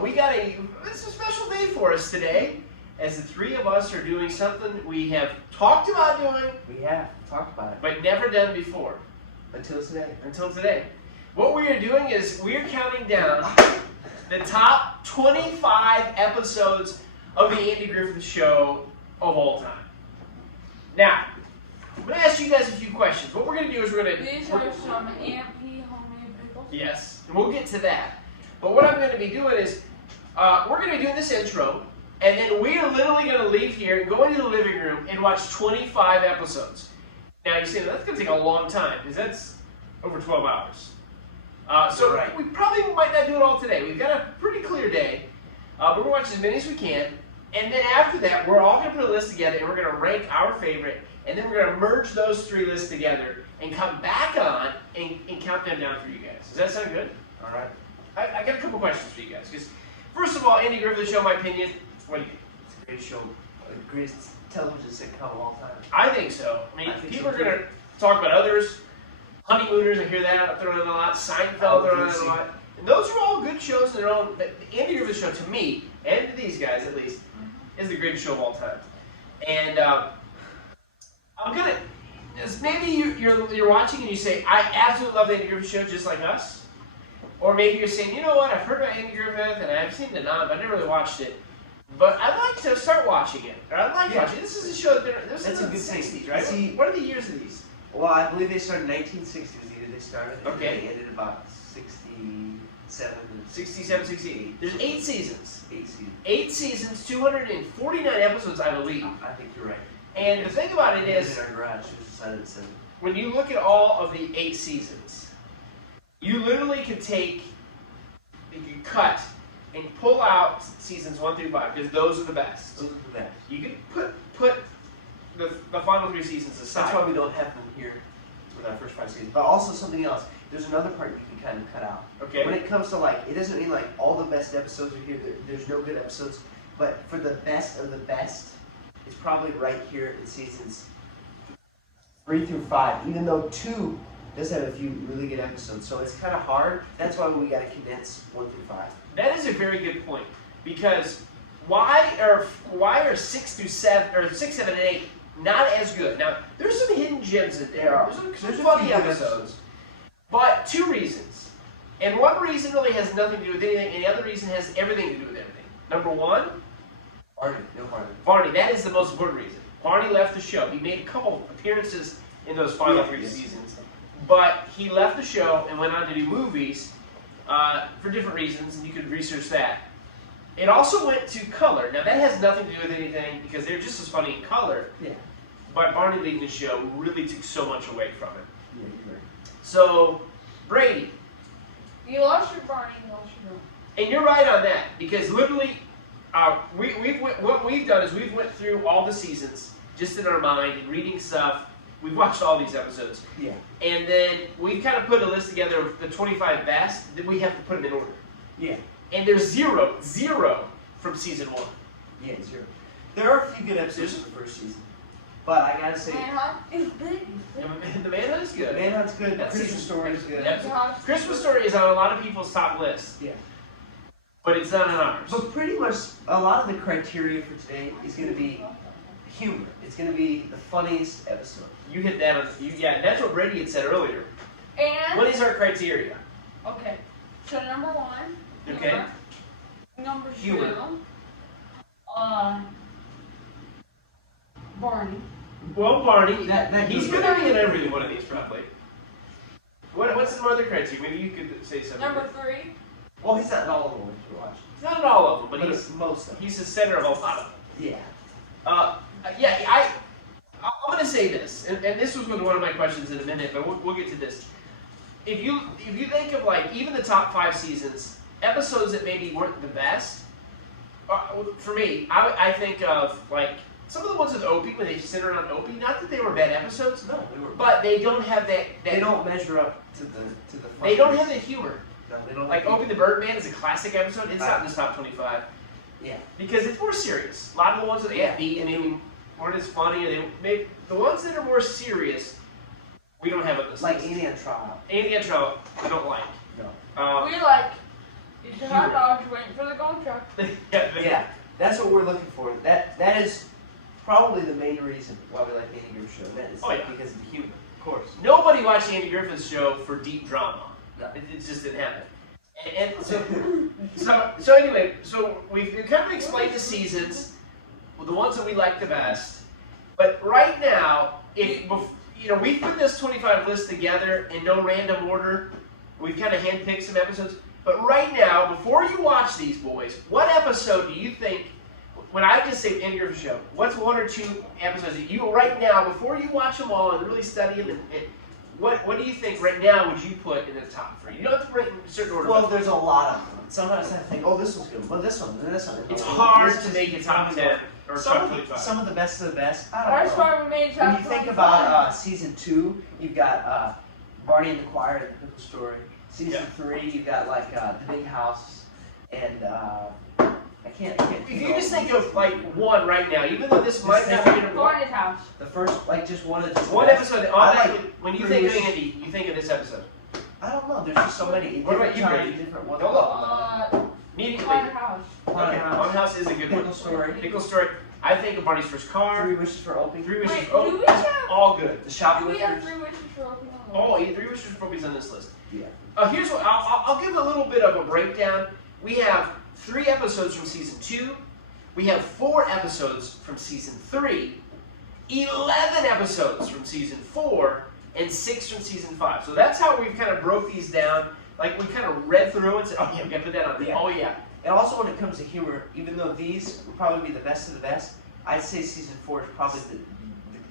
but it's a special day for us today, as the three of us are doing something we have talked about doing. We have talked about it. But never done before. Until today. Until today. What we are doing is we are counting down the top 25 episodes of the Andy Griffith Show of all time. Now, I'm going to ask you guys a few questions. What we're going to do is we're going to... These are some AMP homemade pickles. Yes, and we'll get to that. But what I'm going to be doing is, we're going to be doing this intro, and then we are literally going to leave here and go into the living room and watch 25 episodes. Now, you say, that's going to take a long time, because that's over 12 hours. So right. We probably might not do it all today. We've got a pretty clear day, but we're going to watch as many as we can. And then after that, we're all going to put a list together, and we're going to rank our favorite, and then we're going to merge those three lists together and come back on and count them down for you guys. Does that sound good? All right. I got a couple questions for you guys. Because first of all, Andy Griffith Show, my opinion, what do you think? It's a great show. The greatest television sitcom of all time. I think so. I mean, I think people so are going to talk about others. Honeymooners, I hear that thrown in a lot. Seinfeld, thrown in a lot. And those are all good shows in their own. But the Andy Griffith Show, to me, and to these guys at least, is the greatest show of all time. And I'm gonna. Maybe you're watching and you say, I absolutely love the Andy Griffith Show, just like us. Or maybe you're saying, you know what, I've heard about Andy Griffith and I've seen the but I never really watched it. But I'd like to start watching it. Or I'd like to watch it. This is a show that this is in the 60s, right? See, what are the years of these? Well, I believe they started in 1960s. They started. Okay. And they ended about 67. 67, 68. There's 8 seasons. 8 seasons. 8 seasons, 249 episodes, I believe. I think you're right. And the thing about it is, in our garage, it was decided to when you look at all of the 8 seasons, you literally could cut and pull out seasons 1 through 5 because those are the best. Those are the best. You could put the final 3 seasons aside. That's why we don't have them here with our first 5 seasons. But also something else. There's another part you can kind of cut out. Okay. When it comes to it doesn't mean like all the best episodes are here. There's no good episodes. But for the best of the best, it's probably right here in seasons 3 through 5. Even though 2 does have a few really good episodes, so it's kind of hard. That's why we got to condense 1 through 5. That is a very good point, because why are 6 through 7 or 6, 7, and 8 not as good? Now there's some hidden gems in there. There's some funny episodes, but 2 reasons, and 1 reason really has nothing to do with anything, and the other reason has everything to do with everything. Number 1, Barney, no Barney. Barney. That is the most important reason. Barney left the show. He made a couple appearances in those final 3 seasons, but he left the show and went on to do movies for different reasons, and you could research that. It also went to color. Now that has nothing to do with anything because they're just as funny in color. Yeah. But Barney leaving the show really took so much away from it. Yeah, you're right. So, Brady. You lost your Barney, you lost your Barney. And you're right on that, because literally, what we've done is we've went through all the seasons just in our mind and reading stuff. We've watched all these episodes. Yeah. And then we've kind of put a list together of the 25 best, then we have to put them in order. Yeah. And there's zero from season 1. Yeah, 0. There are a few good episodes in the first season, but I gotta say, Manhunt is big. The Manhunt is good. Manhunt's good. That's Christmas season- Story is good. Yep. Christmas Story is on a lot of people's top lists, Yeah. but it's not on ours. But pretty much a lot of the criteria for today is going to be humor. It's going to be the funniest episode. You hit that on yeah, that's what Brady had said earlier. And What is our criteria? okay, so number 1. Okay. Humor. Number 2. Humor. Barney. Well, Barney, That he's goes going to be in every one of these probably. What's some other criteria? Maybe you could say something. Number 3. Well, he's not in all of them if you watch. He's not in all of them, but But he's it's most of them. he's the center of a lot of them. Yeah. I'm going to say this, and this was one of my questions in a minute, but we'll get to this. If you think of even the top 5 seasons, episodes that maybe weren't the best, for me, I think of some of the ones with Opie when they center on Opie. Not that they were bad episodes, No, they were. but they don't have that. They don't measure up to the. They don't have the humor. No, they don't. Like Opie the Birdman is a classic episode. It's not in this top 25 Yeah. because it's more serious. A lot of the ones with Aunt B, weren't as funny. The ones that are more serious, we don't have on this Like list. Andy on Trial. Andy and Trout, I don't like. No. We like It's a hot dog waiting for the gold truck. Yeah, that's what we're looking for. That is probably the main reason why we like the Andy Griffith Show. That is because of the humor, of course. Nobody watched the Andy Griffith Show for deep drama. No. It just didn't happen. And so anyway, so we've kind of explained the seasons, the ones that we like the best. But right now, we put this 25 list together in no random order. We've kind of handpicked some episodes. But right now, before you watch these boys, what episode do you think? When I just say Andy Griffith Show, what's one or two episodes that you right now, before you watch them all and really study them, what do you think right now would you put in the top three? You don't have to put it in a certain order. Well, there's a lot of them. Sometimes I think, oh, this one's good. Well, this one, and this one. It's hard to make a top 10 or top 25. Some of the best of the best. That's why we made top 25. When you think about season 2, you've got Barney and the Choir and the Pickle Story. Season 3, you've got like the Big House, and I can't. If you just think of like one right now, even though this might not be in Barney's house. The first, like just one of the one episode. When you think of Andy, you think of this episode. I don't know. There's just so many. What about you, Brady? Different ones. Immediately. Haunted house. Haunted House is a good one. Pickle Story. Pickle Story. I think of Barney's First Car. 3 Wishes for Opie. 3 Wishes Wait, for Opie. do we have- All good. The Do we have Shoplifters. 3 wishes for opening? Oh, 3 Wishes for Opie's on this list. Yeah. Here's what I'll give a little bit of a breakdown. We have 3 episodes from season 2. We have 4 episodes from season 3. 11 episodes from season 4. And 6 from season 5. So that's how we've kind of broke these down. Like we kind of read through it and said, oh yeah, we gotta put that on there. Yeah. Oh yeah. And also when it comes to humor, even though these would probably be the best of the best, I'd say season 4 is probably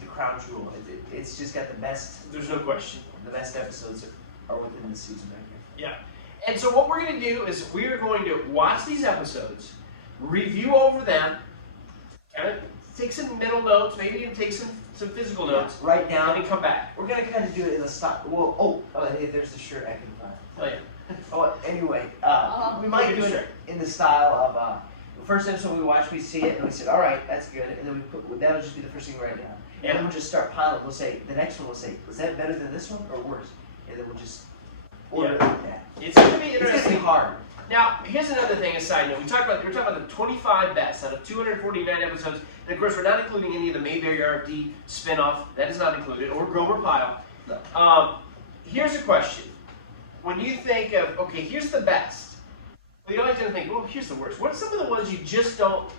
the crown jewel. It's just got the best. There's no question. The best episodes are within the season right here. Yeah. And so what we're going to do is we are going to watch these episodes, review over them, kind of take some mental notes, maybe even take some physical notes, Write down. and then come back. We're gonna kind of do it in the style. Well, hey, there's the shirt I can find. Oh yeah. Oh, anyway, we might Look at do the it shirt. in the style of the first episode we watched, we see it, and we said, all right, that's good, and then that'll just be the first thing we write down. Yeah. And then we'll just start piling. We'll say the next one. We'll say, is that better than this one or worse? And then we'll just order it like that. It's going to be It's gonna interesting. be hard. Now, here's another thing, a side note. We're talking about the 25 best out of 249 episodes. And of course, we're not including any of the Mayberry RFD spinoff. That is not included, or Grover Pile. No. Here's a question. When you think of, okay, here's the best. We always have to think, well, here's the worst. What are some of the ones you just don't?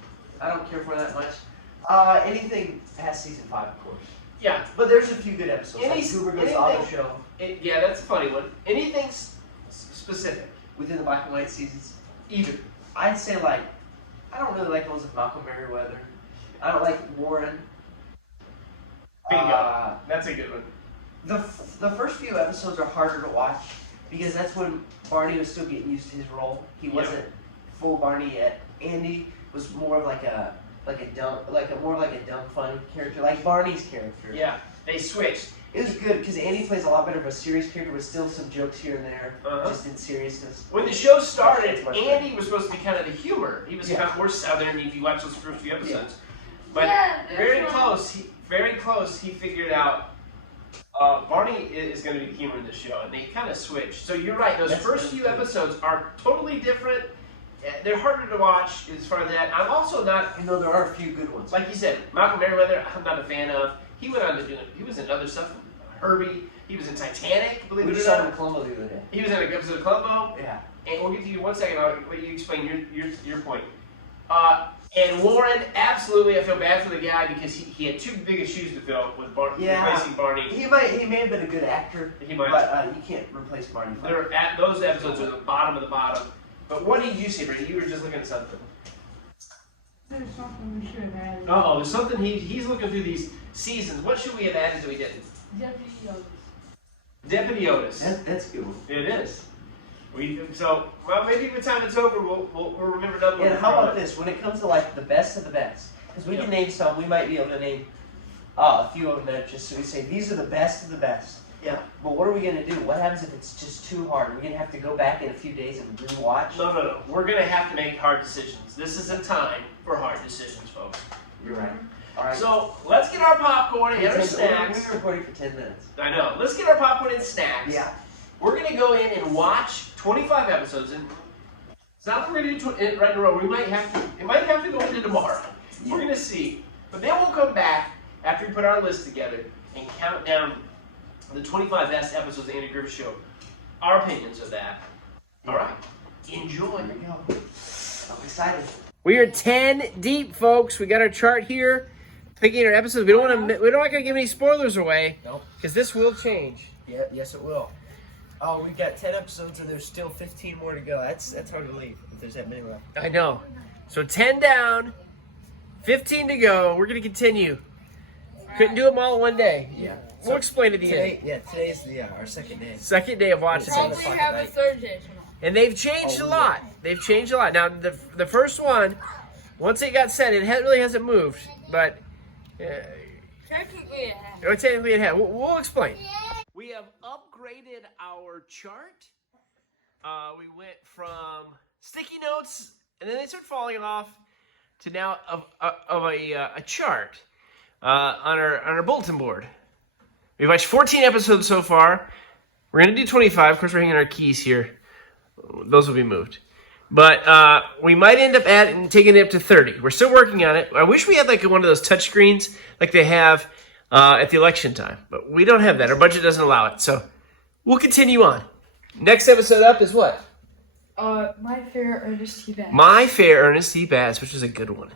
I don't care for that much. Anything past season 5, of course. Yeah. But there's a few good episodes. Any- Like Goober Goes Auto anything- Show Yeah, that's a funny one. Anything specific? within the black and white seasons. Even. I'd say like, I don't really like the ones with Malcolm Merriweather. I don't like Warren. Bingo. That's a good one. The first few episodes are harder to watch because that's when Barney was still getting used to his role. He wasn't full Barney yet. Andy was more of like a dumb funny character, like Barney's character. Yeah, they switched. It was good because Andy plays a lot better of a serious character with still some jokes here and there, Uh-huh. just in seriousness. When the show started, That's much Andy was supposed to be kind of the humor. He was Yeah. kind of more southern if you watch those first few episodes. But Yeah, there's very one- close, he figured out Barney is going to be the humor in the show, and they kind of switched. So you're right, those That's first really few good. episodes are totally different. They're harder to watch as far as that. I'm also not, You know, there are a few good ones. like you said, Malcolm Merriweather, I'm not a fan of. He went on to do, he was in other stuff. Herbie, he was in Titanic, believe We it just or saw him not. in Colombo the other day. He was in a episode of Columbo. Yeah. And we'll get to you in 1 second. I'll let you explain your point. And Warren, absolutely, I feel bad for the guy because he had too big of shoes to fill with replacing Barney. He may have been a good actor, He might. but you can't replace Barney. They're at those episodes are the bottom of the bottom. But what did you see, Brady? You were just looking at something. There's something we should have added. Oh, there's something he's looking through these seasons. What should we have added that we didn't? Deputy Otis. Deputy Otis. That's a good one. It is. Well, maybe by the time it's over, we'll remember another one. And how about this? When it comes to like the best of the best, because we can name some, we might be able to name a few of them that just so we say these are the best of the best. Yeah. But what are we gonna do? What happens if it's just too hard? Are we gonna have to go back in a few days and rewatch? No. We're going to have to make hard decisions. This is a time for hard decisions, folks. You're right. All right. So let's get our popcorn and our snacks. We've been recording for 10 minutes. I know. Let's get our popcorn and snacks. Yeah. We're going to go in and watch 25 episodes. And It's not that we're going to do it right in a row. It might have to go into tomorrow. We're going to see. But then we'll come back after we put our list together and count down the 25 best episodes of the Andy Griffith Show. Our opinions of that. All right. Enjoy. Here we go. I'm excited. We are 10 deep, folks. We got our chart here, picking our episodes. We're not going to give any spoilers away. Nope. Because this will change. Yeah, yes it will. Oh, we've got 10 episodes and there's still 15 more to go. That's hard to believe if there's that many left. I know. So 10 down, 15 to go. We're going to continue. Couldn't do them all in one day. Yeah. We'll explain it Today, today's our second day. Second day of watching It's on it. the Probably fucking have a night. third day tonight. And they've changed a lot. They've changed a lot. Now, the first one, once it got set, it really hasn't moved. But Technically it has. technically it has. We'll explain. We have upgraded our chart. We went from sticky notes, and then they started falling off, to now of a chart on our bulletin board. We've watched 14 episodes so far. We're going to do 25. Of course, we're hanging our keys here. Those will be moved. But we might end up taking it up to 30. We're still working on it. I wish we had like one of those touch screens like they have at the election time. But we don't have that. Our budget doesn't allow it. So we'll continue on. Next episode up is what? My favorite Ernest T. Bass. My Fair Ernest T. Bass, which is a good one.